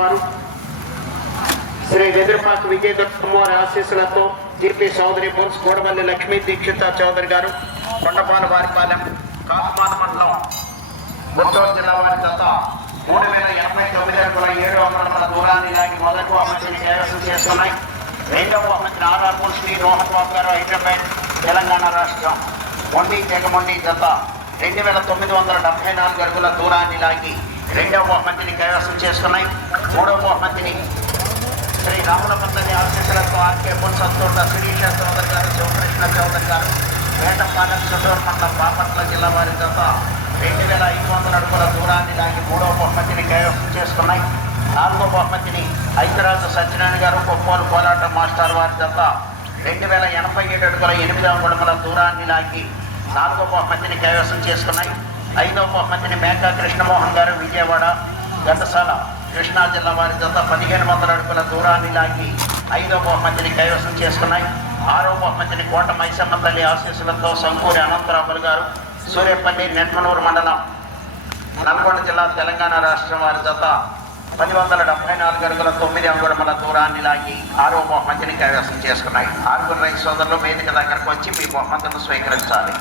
వారు. శ్రీ వెదురుపాక విజయదుర్గమ్మ వారి ఆశీస్సులతో జీపీ చౌదరి బోన్స్ గోడవల్లి లక్ష్మీ దీక్షిత చౌదరి గారు కొండపాల వారిపాలెం కాకుమాన మండలం గుంటూరు జిల్లా వారి గత మూడు వేల ఎనభై తొమ్మిది అడుగుల ఏడు వందల మన దూరాన్ని లాగి మొదటి బహుమతిని కైవసం చేస్తున్నాయి. రెండవ బహుమతిని ఆరాపూర్ శ్రీ రోహన్ బాబు గారు హైదరాబాద్ తెలంగాణ రాష్ట్రం. మొండి జగమొండి జత రెండు వేల తొమ్మిది వందల డెబ్బై నాలుగు అడుగుల దూరాన్ని లాగి రెండవ బహుమతిని కైవసం చేసుకున్నాయి మూడవ బహుమతిని శ్రీ రాముల పద్ధతి ఆశీస్సులతో ఆర్కే పుల్ శిరీష చౌదరి గారు శివకృష్ణ చౌదరి గారు వేటపాలెం చుట్టూరు మండలం బాపట్ల జిల్లా వారి జత రెండు వేల ఐదు వందల అడుగుల దూరాన్ని లాగి మూడవ బహుమతిని కైవసం చేసుకున్నాయి. నాలుగో బహుమతిని ఐక్యరాజు సత్యనారాయణ గారు కొప్పోలు కోలాట మాస్టర్ వారి జత రెండు వేల ఎనభై ఏడు అడుగుల ఎనిమిదవ అడుగుల దూరాన్ని లాగి నాలుగో బహుమతిని కైవసం చేసుకున్నాయి. ఐదవ బహుమతిని మేకా కృష్ణమోహన్ గారు విజయవాడ ఘంటసాల కృష్ణా జిల్లా వారి జత పదిహేను వందల అడుగుల దూరాన్ని లాగి ఐదో బహుమతిని కైవసం చేసుకున్నాయి. ఆరో బహుమతిని కోట మైసమ్మ తల్లి ఆశీస్సులతో సంకూరి అనంతరాములు గారు సూర్యపల్లి నెన్మనూరు మండలం నల్గొండ జిల్లా తెలంగాణ రాష్ట్రం వారి జత పది వందల డెబ్బై నాలుగు అడుగుల తొమ్మిది అంగుళముల దూరాన్ని లాగి ఆరో బహుమతిని కైవసం చేసుకున్నాయి. ఆరుగురు రైతు సోదరులు వేదిక దగ్గరకు వచ్చి మీ బహుమతులను స్వీకరించాలి.